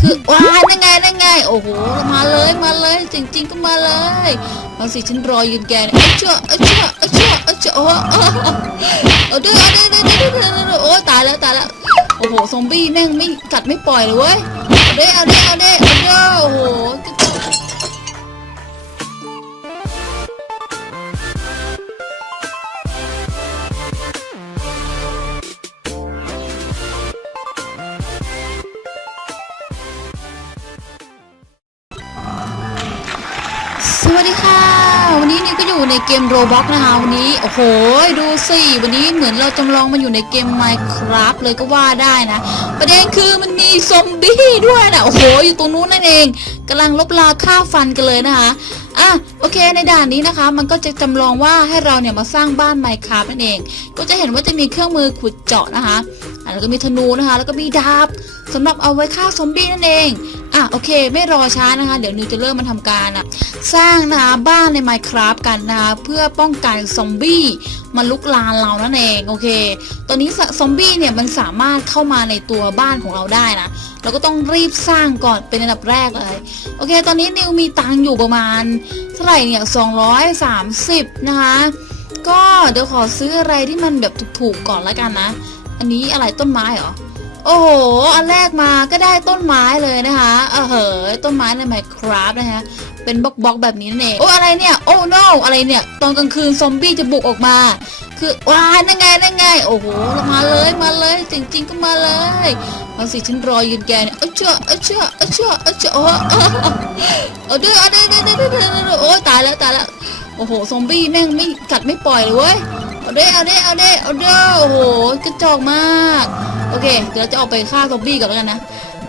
คือว้านั่นไงนั่นไงโอ้โหมาเลยมาเลยจริงๆก็มาเลยมาสิฉันรอยืนแกเนี่ยเอ้ยเชื่อเชื่อเชื่อเอ้ยเชื่อโอ้โหเอาด้วยเอาด้วยเอด้วยเด้วยเอด้วยโอ้ตายแล้วตายแล้วโอ้โหซอมบี้แม่งไม่กัดไม่ปล่อยเลยเว้ยเอาด้วยเอาด้วยเอาด้วยเอาด้วยโอ้โห วัสดีค่ะ วันนี้นิวก็อยู่ในเกมโรบ็อกนะคะวันนี้โอ้โหดูสิวันนี้เหมือนเราจำลองมาอยู่ในเกม Minecraft เลยก็ว่าได้นะ ประเด็นคือมันมีซอมบี้ด้วยนะโอ้โหอยู่ตรงนู้นนั่นเองกำลังลบลาฆ่าฟันกันเลยนะคะอะโอเคในด่านนี้นะคะ มันก็จะจำลองว่าให้เราเนี่ยมาสร้างบ้าน Minecraft นั่นเอง ก็จะเห็นว่าจะมีเครื่องมือขุดเจาะนะคะ แล้วก็มีธนูนะคะ แล้วก็มีดาบสำหรับเอาไว้ฆ่าซอมบี้นั่นเอง อะโอเค ไม่รอช้านะคะ เดี๋ยวนิวจะเริ่มมาทำการอะสร้างนะคะบ้านใน Minecraft กันนะคะเพื่อป้องกันซอมบี้มาลุกลานเรานั่นเองโอเค ตอนนี้ซซอมบี้เนี่ยมันสามารถเข้ามาในตัวบ้านของเราได้นะ เราก็ต้องรีบสร้างก่อนเป็นอันดับแรกเลย โอเค ตอนนี้นิวมีตังค์อยู่ประมาณเท่าไหร่เนี่ย230นะคะก็เดี๋ยวขอซื้ออะไรที่มันแบบถูกๆก่อนแล้วกันนะ อันนี้อะไรต้นไม้เหรอ โอ้โห อันแรกมาก็ได้ต้นไม้เลยนะคะเออเหยต้นไม้ใน Minecraft นะคะเป็นบล็อกบล็อกแบบนี้นั่นเอง โอ้อะไรเนี่ย โอ้ no อะไรเนี่ย ตอนกลางคืนซอมบี้จะบุกออกมา คือว้านั่นไงนั่นไง โอ้โห มาเลย มาเลย จริง ๆ ก็มาเลยมาสิฉันรอยืนแกเนี่ย เอ้ยเชื่อเอ้ยเชื่อเอ้ยเชื่อเอ้ยเชื่อโอ้โหเอาด้วยเอาด้วยเอาด้วยเอาด้วยเอาด้วยโอ้ตายแล้วตายแล้ว โอ้โห ซอมบี้แม่งไม่กัดไม่ปล่อยเลยเว้ย เอาด้เอาด้เอาด้เอาด้โอ้โหกระจอกมาก โอเค เดี๋ยวเราจะออกไปฆ่าซอมบี้ก่อนแล้วกันนะ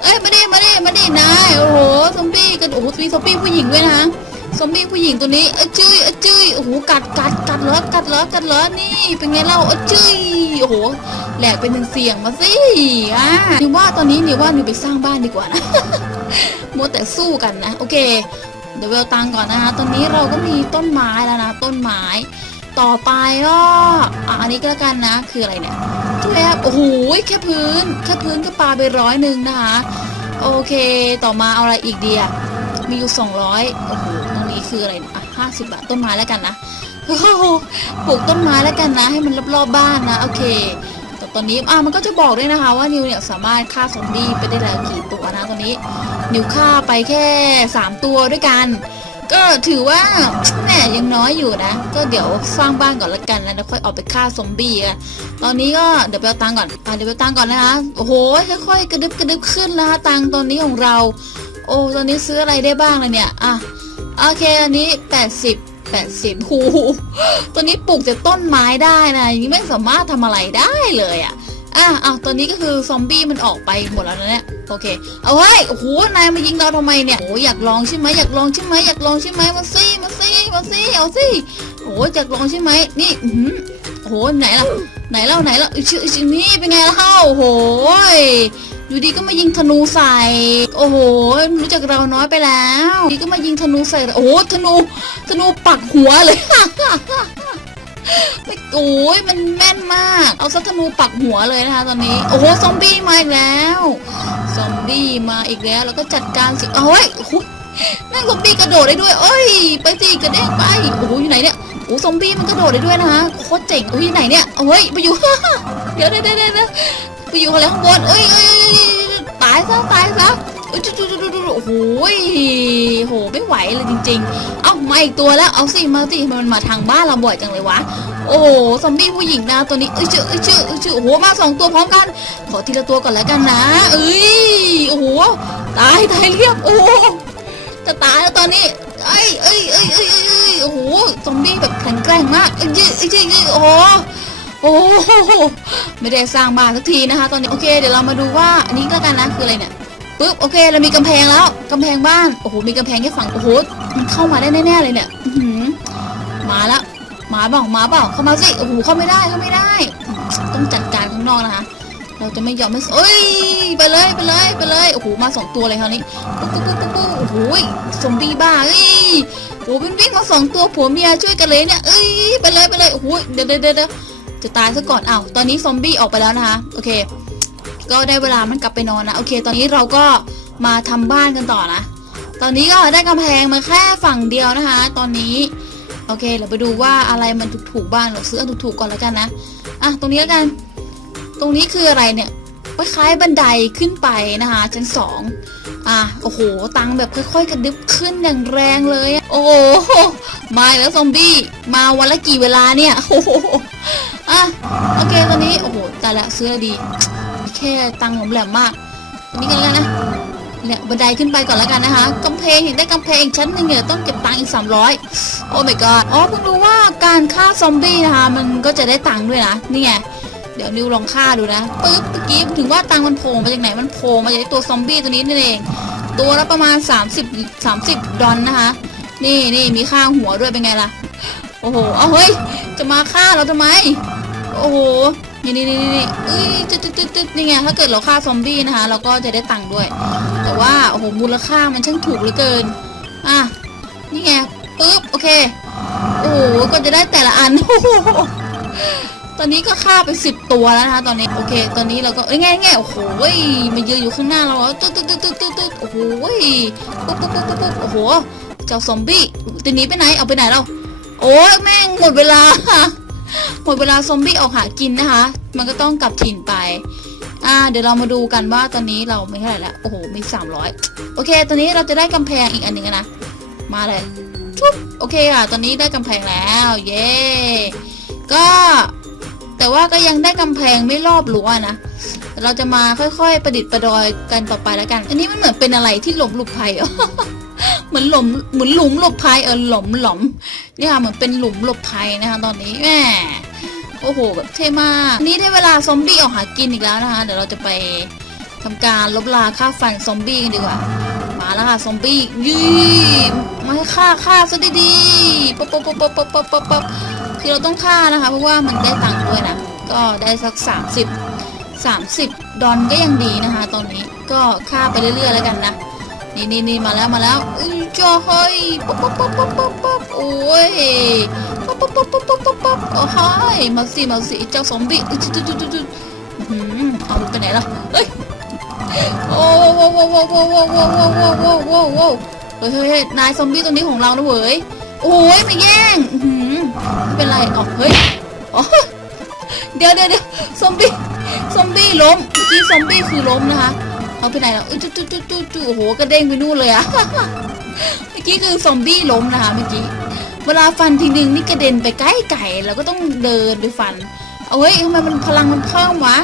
เอ้ยมาดิมาดิมาดินายโอ้โหซอมบี้กันโอ้โหมีซอมบี้ผู้หญิงด้วยนะซอมบี้ผู้หญิงตัวนี้เอ้ยจื้ยเอ้ยจื้ยโอ้โหกัดกัดกัดเหรอกัดเหรอกัดเหรอนี่เป็นไงเล่าเอ้ยจื้ยโอ้โหแหลกเป็นหนึ่งเสียงมาสิอะนิวว่าตอนนี้นิวว่านิวไปสร้างบ้านดีกว่านะมัวแต่สู้กันนะ โอเค เดี๋ยวเวลตังก่อนนะคะตอนนี้เราก็มีต้นไม้แล้วนะ ต้นไม้ ต่อไปก็อะอันนี้ก็แล้วกันนะ คืออะไรเนี่ยแค่โอ้โหแค่พื้น แค่พื้นก็ปลาไปร้อยหนึ่งนะคะ โอเค ต่อมาเอาอะไรอีกเดีอะมีอยู่200โอ้โหตรงนี้คืออะไรเนี่ยอะห้าสิบบาทต้นไม้แล้วกันนะโอ้โหปลูกต้นไม้แล้วกันนะ ให้มันรอบๆบ้านนะ โอเคแต่ตอนนี้อะมันก็จะบอกด้วยนะคะว่านิวเนี่ยสามารถฆ่าซอมบี้ไปได้แล้วกี่ตัวนะตอนนี้ นิวฆ่าไปแค่3ตัวด้วยกัน ก็ถือว่าแหมยังน้อยอยู่นะ ก็เดี๋ยวสร้างบ้านก่อนละกันแล้วเดี๋ยวค่อยออกไปฆ่าซอมบี้กันตอนนี้ก็เดี๋ยวไปเอาตังก่อนอะเดี๋ยวไปตังก่อนนะคะโอ้โหค่อยๆกระดึบกระดึบขึ้นนะคะตังตอนนี้ของเรา โอ้ตอนนี้ซื้ออะไรได้บ้างเลยเนี่ยอะโอเคอันนี้ 80 80หูตัวนี้ปลูกจากต้นไม้ได้นะอย่างนี้ไม่สามารถทำอะไรได้เลยอะ อะอะตอนนี้ก็คือซอมบี้มันออกไปหมดแล้วนะเนี่ยโอเค เอาไว้โอ้โหนายมายิงเราทำไมเนี่ยโอ้อยากลองใช่ไหมอยากลองใช่ไหมอยากลองใช่ไหมมาสิมาสิมาสิเอาสิโอ้อยากลองใช่ไหมนี่อือหือโอ้โหไหนล่ะไหนเล่าไหนเล่าชื่อชื่อนี่เป็นไงล่ะเล่าโอ้โหยอยู่ดีก็มายิงธนูใส่ โอ้โห รู้จักเราน้อยไปแล้วดีก็มายิงธนูใส่ โอ้โหธนู ธนูปักหัวเลย โอ้ยมันแม่นมาก เอาซัธนูปักหัวเลยนะคะตอนนี้ โอ้โห ซอมบี้มาอีกแล้ว ซอมบี้มาอีกแล้ว แล้วก็จัดการสิเฮ้ยโอ้โหแม่งซอมบี้กระโดดได้ด้วยเอ้ย ไปสิกระเด้งไป โอ้โห อยู่ไหนเนี่ย โอ้ซอมบี้มันกระโดดได้ด้วยนะคะโคตรเจ๋งโอ้ยอยู่ไหนเนี่ยเฮ้ย ไปอยู่เดี๋ยวเดี๋ยวเดี๋ยวเดี๋ยวไปอยู่อะไรข้างบนเอ้ยเอ้ยเอ้ยตายซะ ตายซะ โอ้โหยโห ไม่ไหวเลยจริง ๆ เอามาอีกตัวแล้ว เอาสิ มาสิมันมาทางบ้านเราบ่อยจังเลยวะ โอ้ซอมบี้ผู้หญิงนะตัวนี้เอ้ยชื่อเอ้ยชื่อเอ้ยชื่อโอ้โห มาสองตัวพร้อมกัน ขอทีละตัวก่อนแล้วกันนะ เอ้ย โอ้โห ตายตายเรียบ โอ้จะตายแล้วตอนนี้เอ้ยเอ้ยเอ้ยเอ้ยเอ้ยโอ้โห ซอมบี้แบบแข็งแกร่งมาก เอ้ยเอ้ยเอ้ยเอ้ยเอ้ยโอ้โหโอ้โหไม่ได้สร้างบ้านสักทีนะคะ ตอนนี้ โอเค เดี๋ยวเรามาดูว่าอันนี้ก็แล้วกันนะ คืออะไรเนี่ย ปึ๊บโอเคเรามีกำแพงแล้วกำแพงบ้านโอ้โหมีกำแพงแค่ฝั่งโอ้โหมันเข้ามาได้แน่ๆเลยเนี่ยหือมาละมาเปล่มาเปล่เข้ามาสิโอ้โหเข้าไม่ได้เข้าไม่ได้ ต้องจัดการข้างนอกนะคะเราจะไม่ยอมไม่เอ้ยไปเลยไปเลยไปเลยโอ้โหมาสองตัวเลยคราวนี้ปุ๊บปุ๊บปุ๊บปุ๊บโอ้โหซอมบี้บ้าเอ้ยโอ้โหวิ่งวิ่งมาสองตัวผัวเมียช่วยกันเลยเนี่ยเอ้ยไปเลยไปเลยโอ้โหเดี๋ยวเดี๋ยวเดี๋ยวจะตายซะก่อนอ้าวตอนนี้ซอมบี้ออกไปแล้วนะคะโอเค ก็ได้เวลามันกลับไปนอนนะโอเค ตอนนี้เราก็มาทำบ้านกันต่อนะ ตอนนี้ก็ได้กำแพงมาแค่ฝั่งเดียวนะคะ ตอนนี้โอเคเราไปดูว่าอะไรมันถูกๆบ้างเราซื้ออันถูกๆก่อนแล้วกันนะอะตรงนี้แล้วกัน ตรงนี้คืออะไรเนี่ยคล้ายบันไดขึ้นไปนะคะชั้นสองอะโอ้โห ตังแบบค่อยๆกระดึบขึ้นอย่างแรงเลย โอ้โหมาแล้วซอมบี้มาวันละกี่เวลาเนี่ยโอ้โหอะโอเคตอนนี้โอ้โหแต่ละซื้อดี ค่ตังค์ผมแหลมมากนนี้กันแล้วกันนะเนี่ยบันไดขึ้นไปก่อนแล้วกันนะคะกำแพงเห็นได้กำแพงอีกชั้นหนึ่งเนี่ยต้องเก็บตังค์อีก 300 โอ้ my god อ๋อเพิ่งรู้ว่าการฆ่าซอมบี้นะคะ มันก็จะได้ตังค์ด้วยนะนี่ไงเดี๋ยวนิวลองฆ่าดูนะปึ๊บเมื่อกี้ถึงว่าตังค์มันโผล่มาจากไหนมันโผล่มาจากตัวซอมบี้ตัวนี้นั่นเอง ตัวละประมาณ 30 30 ดอลนะคะ นี่นี่มีข้างหัวด้วยเป็นไงล่ะโอ้โหเอาเฮ้ยจะมาฆ่าเราทำไม โอ้โห นี่นี่นี่นี่เอ้ยตึ๊ดตึ๊ดตึ๊ดตึ๊ดนี่ไงถ้าเกิดเราฆ่าซอมบี้นะคะ เราก็จะได้ตังค์ด้วย แต่ว่าโอ้โหมูลค่ามันช่างถูกเหลือเกิน อะนี่ไงปึ๊บโอเคโอ้โหก็จะได้แต่ละอันโอ้โหตอนนี้ก็ฆ่าไปสิบตัวแล้วนะคะ ตอนนี้โอเค ตอนนี้เราก็เอ้ยไงไงโอ้โหเว้ยมายืนอยู่ข้างหน้าเราตึ๊ดตึ๊ดตึ๊ดตึ๊ดตึ๊ดตึ๊ดโอ้โหปุ๊บปุ๊บปุ๊บปุ๊บปุ๊บโอ้โหเจ้าซอมบี้ตัวนี้ไปไหนเอาไปไหนเราโอ้ยแม่งหมดเวลา หมดเวลาซอมบี้ออกหากินนะคะ มันก็ต้องกลับถิ่นไป อ่า เดี๋ยวเรามาดูกันว่าตอนนี้เราไม่เท่าไหร่แล้วโอ้โห มีสามร้อยโอเค ตอนนี้เราจะได้กำแพงอีกอันหนึ่งนะ มาเลยชุบโอเคค่ะ ตอนนี้ได้กำแพงแล้ว เย้ ก็ แต่ว่าก็ยังได้กำแพงไม่รอบรั้วนะเราจะมาค่อยๆ ประดิษฐ์ประดอยกันต่อไปแล้วกัน อันนี้มันเหมือนเป็นอะไรที่หลบหลุมภัยอะ เหมือนหลุมเหมือนหลุมหลบภัยเออหลมหลอมนี่ค่ะเหมือนเป็นหลุมหลบภัยนะคะตอนนี้แหมโอ้โหแบบเท่มากนี่ได้เวลาซอมบี้ออกหากินอีกแล้วนะคะเดี๋ยวเราจะไปทำการลบลาฆ่าฟันซอมบี้กันดีกว่ามาแล้วค่ะซอมบี้ยี่มาให้ฆ่าฆ่าซะดีๆป๊บป๊บป๊บป๊บป๊บป๊บป๊บป๊บคือเราต้องฆ่านะคะ เพราะว่ามันได้ตังค์ด้วยนะก็ได้สัก 30 30 ดอลก็ยังดีนะคะ ตอนนี้ก็ฆ่าไปเรื่อยๆแล้วกันนะ นี่นี่นี่มาแล้วมาแล้วอุ้ยจอเฮ้ยป๊บป๊บป๊บป๊บป๊บป๊บโอ้ยป๊บป๊บป๊บป๊บป๊บป๊บป๊บโอ้ยมาสิมาสิเจ้าซอมบี้อุ๊ยจุดจุดจุดจุดอื้อหือเอาไปไหนล่ะเฮ้ยโอ้โว้โว้โว้โว้โว้โว้โว้โว้โว้โว้โว้เฮ้ยเฮ้ยเฮ้ยนายซอมบี้ตัวนี้ของเรานะเว้ยโอ้ยมาแย่งอื้อหือไม่เป็นไรอ๋อเฮ้ยอ๋อเดี๋ยวเดี๋ยวเดี๋ยวซอมบี้ซอมบี้ล้มเมื่อกี้ซอมบี้คือล้มนะคะ เอาไปไหนแล้วจุ๊จุ๊จุ๊จุ๊จุ๊โอ้โหกระเด้งไปนู่นเลยอะเมื่อกี้คือซอมบี้ล้มนะคะเมื่อกี้เวลาฟันทีนึงนี่กระเด็นไปใกล้ไก่แล้วก็ต้องเดินไปฟันเอาเฮ้ยทำไมมันพลังมันเพิ่มวะ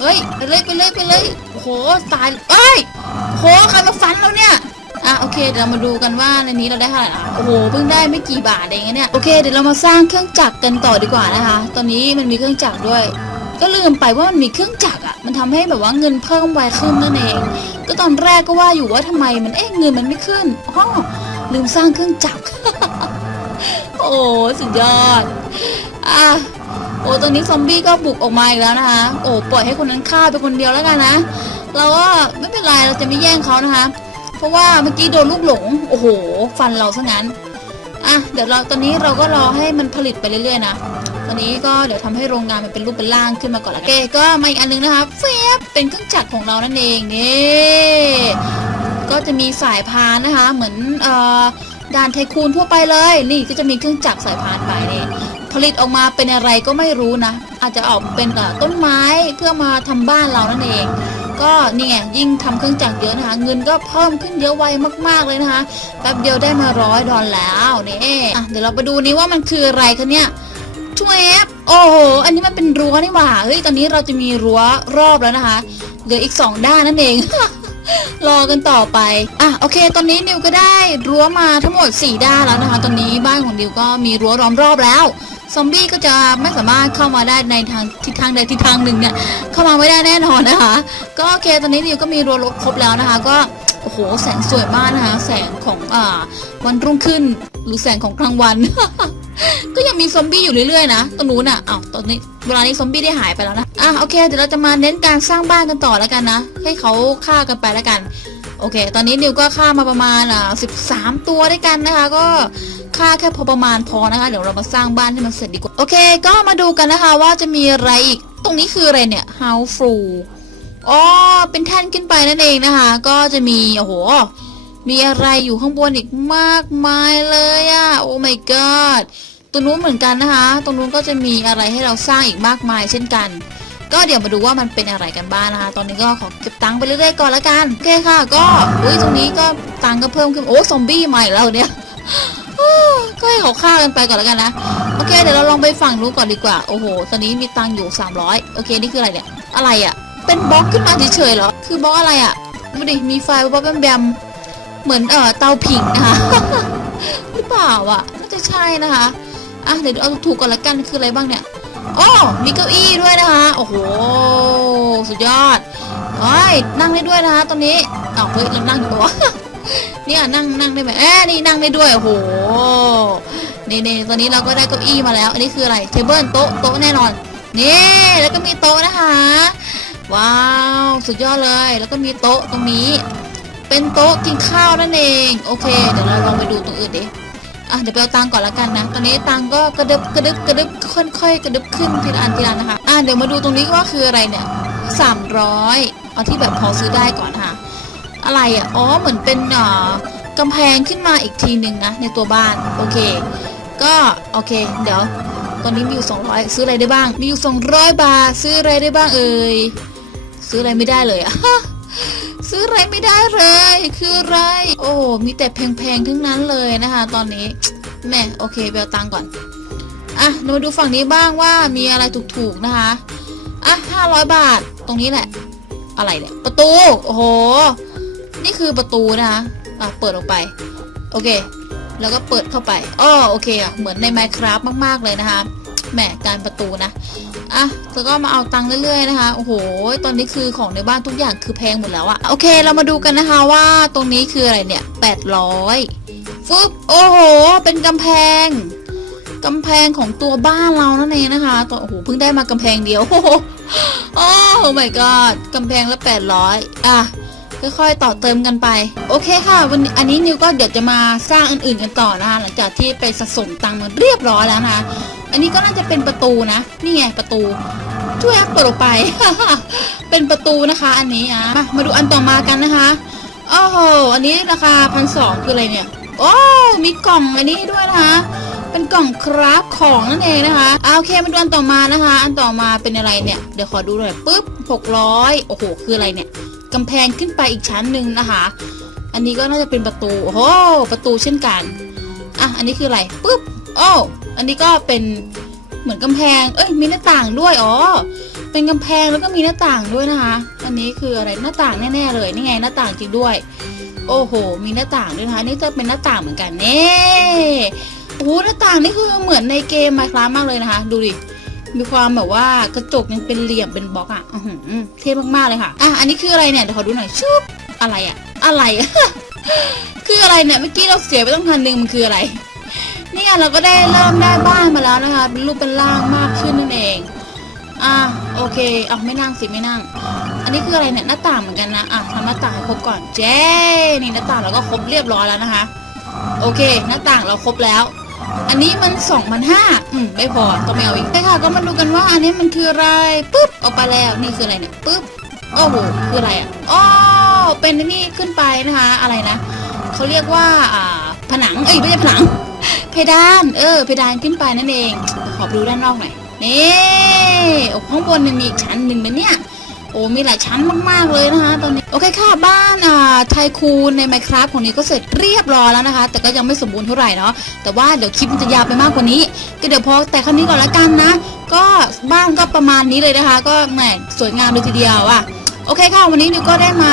เฮ้ยไปเลยไปเลยไปเลยโอ้โหตายเอ้ยโหใครมาฟันเราเนี่ยอะโอเคเดี๋ยวเรามาดูกันว่าในนี้เราได้เท่าไหร่นะโอ้โหเพิ่งได้ไม่กี่บาทเองเนี่ยโอเคเดี๋ยวเรามาสร้างเครื่องจักรกันต่อดีกว่านะคะ ตอนนี้มันมีเครื่องจักรด้วย ก็ลืมไปว่ามันมีเครื่องจักรอะ มันทำให้แบบว่าเงินเพิ่มไวขึ้นนั่นเอง ก็ตอนแรกก็ว่าอยู่ว่าทำไมมันเอ๊ะเงินมันไม่ขึ้นอ๋อลืมสร้างเครื่องจักร โอ้สุดยอด อะโอ้ตอนนี้ซอมบี้ก็บุกออกมาอีกแล้วนะคะ โอ้ปล่อยให้คนนั้นฆ่าไปคนเดียวแล้วกันนะ เราก็ไม่เป็นไรเราจะไม่แย่งเขานะคะ เพราะว่าเมื่อกี้โดนลูกหลง โอ้โห ฟันเราซะงั้น อะเดี๋ยวเราตอนนี้เราก็รอให้มันผลิตไปเรื่อยๆนะ ตอนนี้ก็เดี๋ยวทำให้โรงงานมันเป็นรูปเป็นร่างขึ้นมาก่อนละกันโอเคก็มาอีกอันนึงนะคะเฟบเป็นเครื่องจักรของเรานั่นเองนี่ก็จะมีสายพานนะคะ เหมือนเอ่อด่านไทคูนทั่วไปเลย นี่ก็จะมีเครื่องจักรสายพานไปนี่ผลิตออกมาเป็นอะไรก็ไม่รู้นะ อาจจะออกเป็นเอ่อต้นไม้เพื่อมาทำบ้านเรานั่นเอง ก็นี่ไงยิ่งทำเครื่องจักรเยอะนะคะ เงินก็เพิ่มขึ้นเยอะไวมากๆเลยนะคะแป๊บเดียวได้มาร้อยดอลแล้วนี่อะเดี๋ยวเราไปดูนี้ว่ามันคืออะไรคะเนี่ย ช่วยแอปโอ้โห อันนี้มันเป็นรั้วนี่หว่า เฮ้ย ตอนนี้เราจะมีรั้วรอบแล้วนะคะ เหลืออีกสองด้านนั่นเอง รอกันต่อไป อะ โอเค ตอนนี้นิวก็ได้รั้วมาทั้งหมด 4 ด้านแล้วนะคะ ตอนนี้บ้านของนิวก็มีรั้วล้อมรอบแล้วซอมบี้ก็จะไม่สามารถเข้ามาได้ในทางทิศทางใดทิศทางหนึ่งเนี่ยเข้ามาไม่ได้แน่นอนนะคะ ก็โอเคตอนนี้นิวก็มีรั้วครบแล้วนะคะ ก็โอ้โหแสงสวยมากนะคะ แสงของอ่าวันรุ่งขึ้นหรือแสงของกลางวัน ก็ยังมีซอมบี้อยู่เรื่อยๆนะตรงนู้นอะอ้าวตอนนี้เวลานี้ซอมบี้ได้หายไปแล้วนะอะโอเคเดี๋ยวเราจะมาเน้นการสร้างบ้านกันต่อแล้วกันนะ ให้เขาฆ่ากันไปแล้วกัน โอเค ตอนนี้นิวก็ฆ่ามาประมาณอะสิบสา13ตัวด้วยกันนะคะ ก็ฆ่าแค่พอประมาณพอนะคะ เดี๋ยวเรามาสร้างบ้านให้มันเสร็จดีกว่า โอเค ก็มาดูกันนะคะว่าจะมีอะไรอีก ตรงนี้คืออะไรเนี่ย house full อ๋อ เป็นแท่นขึ้นไปนั่นเองนะคะ ก็จะมี โอ้โห มีอะไรอยู่ข้างบนอีกมากมายเลยอะ โอ้ my god ตรงนู้นเหมือนกันนะคะ ตรงนู้นก็จะมีอะไรให้เราสร้างอีกมากมายเช่นกัน ก็เดี๋ยวมาดูว่ามันเป็นอะไรกันบ้างนะคะ ตอนนี้ก็ขอเก็บตังค์ไปเรื่อยๆก่อนละกันโอเคค่ะ ก็อุ้ยตรงนี้ก็ตังค์ก็เพิ่มขึ้นโอ้ซอมบี้ใหม่แล้วเนี่ยก็ให้เขาฆ่ากันไปก่อนแล้วกันนะโอเคเดี๋ยวเราลองไปฝั่งนู้นก่อนดีกว่าโอ้โห ตอนนี้มีตังค์อยู่ 300 โอเคนี่คืออะไรเนี่ยอะไรอะ่ะ เป็นบล็อกขึ้นมาเฉยๆเหรอคือบล็อกอะไรอะ่ะดูดิมีไฟบ๊อบแบมๆเหมือนเอ่อเตาผิงนะคะหรือเปล่าอะน่าจะใช่นะคะ อะเดี๋ยวเอาถูกก่อนละกันคืออะไรบ้างเนี่ยอ๋อมีเก้าอี้ด้วยนะคะโอ้โหสุดยอดเฮ้ยนั่งได้ด้วยนะคะตอนนี้อ้าวเฮ้ยเรานั่งอยู่ปะวเนี่ยนั่งนั่งได้ไหมเอ้นี่นั่งได้ด้วยโอ้โหนี่นี่ตอนนี้เราก็ได้เก้าอี้มาแล้ว อันนี้คืออะไรเทเบิลโต๊ะโต๊ะแน่นอนนี่แล้วก็มีโต๊ะนะคะว้าวสุดยอดเลยแล้วก็มีโต๊ะตรงนี้ เป็นโต๊ะกินข้าวนั่นเอง โอเค เดี๋ยวเราลองไปดูตรงอื่นดิ อะเดี๋ยวไปเอาตังก่อนละกันนะ ตอนนี้ตังก็กระดึบกระดึบกระดึบค่อยๆกระดึบขึ้นทีละอันทีละอันนะคะ อะเดี๋ยวมาดูตรงนี้ว่าคืออะไรเนี่ยสามร้อยเอาที่แบบพอซื้อได้ก่อนค่ะ อะไรอะ อ๋อ เหมือนเป็นอ่ากำแพงขึ้นมาอีกทีหนึ่งนะ ในตัวบ้าน โอเค ก็โอเค เดี๋ยว ตอนนี้มีอยู่ 200 ซื้ออะไรได้บ้าง มีอยู่ 200 บาท ซื้ออะไรได้บ้างเอ่ย ซื้ออะไรไม่ได้เลยอะ ซื้ออะไรไม่ได้เลย คืออะไร โอ้มีแต่แพงๆทั้งนั้นเลยนะคะ ตอนนี้แม่โอเคเอาตังก่อนอะเดี๋ยวมาดูฝั่งนี้บ้างว่ามีอะไรถูกๆนะคะอะ500บาทตรงนี้แหละ อะไรเนี่ยประตูโอ้โห นี่คือประตูนะคะอะเปิดออกไป โอเค แล้วก็เปิดเข้าไปอ้อโอเคอะเหมือนใน Minecraft มากๆเลยนะคะแหมการประตูนะ อะแล้วก็มาเอาตังค์เรื่อยๆนะคะ โอ้โห ตอนนี้คือของในบ้านทุกอย่างคือแพงหมดแล้วอะโอเค เรามาดูกันนะคะว่าตรงนี้คืออะไรเนี่ยแปดร้อยฟึบโอ้โห เป็นกำแพงกำแพงของตัวบ้านเรานั่นเองนะคะตัวโอ้โห เพิ่งได้มากำแพงเดียว โอ้โห โอ้ my god กำแพงละแปดร้อยอะ ค่อยๆ ต่อเติมกันไป โอเคค่ะ วันนี้อันนี้นิวก็เดี๋ยวจะมาสร้างอื่นๆกันต่อนะคะหลังจากที่ไปสะสมตังค์มาเรียบร้อยแล้วนะคะอันนี้ก็น่าจะเป็นประตูนะ นี่ไงประตูช่วยเปิดออกไป เป็นประตูนะคะ อันนี้อะมามาดูอันต่อมากันนะคะโอ้โหอันนี้ราคาพันสองคืออะไรเนี่ยโอ้มีกล่องอันนี้ด้วยนะคะเป็นกล่องคราฟของนั่นเองนะคะเอาโอเคมาดูอันต่อมานะคะ อันต่อมาเป็นอะไรเนี่ย เดี๋ยวขอดูหน่อยปุ๊บหกร้อยโอ้โห คืออะไรเนี่ย กำแพงขึ้นไปอีกชั้นหนึ่งนะคะ อันนี้ก็น่าจะเป็นประตูโอ้โหประตูเช่นกันอะอันนี้คืออะไรปุ๊บโอ้อันนี้ก็เป็นเหมือนกำแพง เอ้ยมีหน้าต่างด้วยอ๋อเป็นกำแพงแล้วก็มีหน้าต่างด้วยนะคะ อันนี้คืออะไรหน้าต่างแน่ๆเลยนี่ไงหน้าต่างจริงด้วย โอ้โห มีหน้าต่างด้วยนะคะนี่จะเป็นหน้าต่างเหมือนกันเน่โอ้หน้าต่างนี่คือเหมือนในเกม Minecraft มากเลยนะคะ ดูดิ มีความแบบว่ากระจกยังเป็นเหลี่ยมเป็นบล็อกอะเท่มากๆเลยค่ะอะอันนี้คืออะไรเนี่ยเดี๋ยวขอดูหน่อยชุบอะไรอะ อะไรคืออะไรเนี่ยเมื่อกี้เราเสียไปต้องพันหนึ่งมันคืออะไรนี่ไงเราก็ได้เริ่มได้บ้านมาแล้วนะคะเป็นรูปเป็นร่างมากขึ้นนั่นเองอะโอเคเอาไม่นั่งสิไม่นั่ง อันนี้คืออะไรเนี่ยหน้าต่างเหมือนกันนะอะทำหน้าต่างให้ครบก่อนเจ้นี่หน้าต่างเราก็ครบเรียบร้อยแล้วนะคะ โอเค หน้าต่างเราครบแล้ว อันนี้มันสองพันห้าอืมไม่พอต้องไม่เอาอีกใช่ค่ะ ก็มาดูกันว่าอันนี้มันคืออะไรปุ๊บออกไปแล้วนี่คืออะไรเนี่ยปุ๊บโอ้โหคืออะไรอะอ๋อเป็นนี่ขึ้นไปนะคะ อะไรนะเขาเรียกว่าอ่าผนังเอ้ยไม่ใช่ผนัง เพดานเออเพดานขึ้นไปนั่นเองขอดูด้านนอกหน่อยนี่โอ้ข้างบนยังมีอีกชั้นหนึ่งนะเนี่ย โอ้มีหลายชั้นมากๆเลยนะคะ ตอนนี้โอเคค่ะบ้านอ่าไทคูนใน Minecraft ของนี้ก็เสร็จเรียบร้อยแล้วนะคะ แต่ก็ยังไม่สมบูรณ์เท่าไหร่เนาะแต่ว่าเดี๋ยวคลิปมันจะยาวไปมากกว่านี้ ก็เดี๋ยวพอแต่ครั้นี้ก่อนละกันนะ ก็บ้านก็ประมาณนี้เลยนะคะ ก็แหมสวยงามเลยทีเดียวอะโอเคค่ะ วันนี้นิวก็ได้มา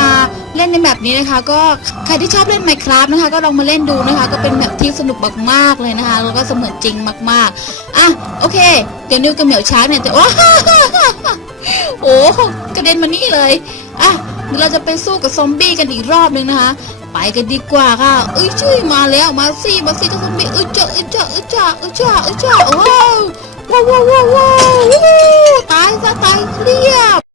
เล่นในแบบนี้นะคะ ก็ใครที่ชอบเล่น Minecraft นะคะ ก็ลองมาเล่นดูนะคะ ก็เป็นแบบที่สนุกมากๆเลยนะคะ แล้วก็เสมือนจริงมากๆอะโอเค เดี๋ยวนิวกับเหมียวช้างเนี่ยจะว้า โอ้กระเด็นมานี่เลยอะเดี๋ยวเราจะไปสู้กับซอมบี้กันอีกรอบหนึ่งนะคะ ไปกันดีกว่าค่ะเอ้ยช่วยมาแล้วมาสิมาสิเจ้าซอมบี้เอ้ยจ้าเอ้ยจ้าเอ้ยจ้าเอ้ยจ้าเอ้ยจ้าว้าวว้าวว้าวว้าวว้าวตายซะตายเรียบ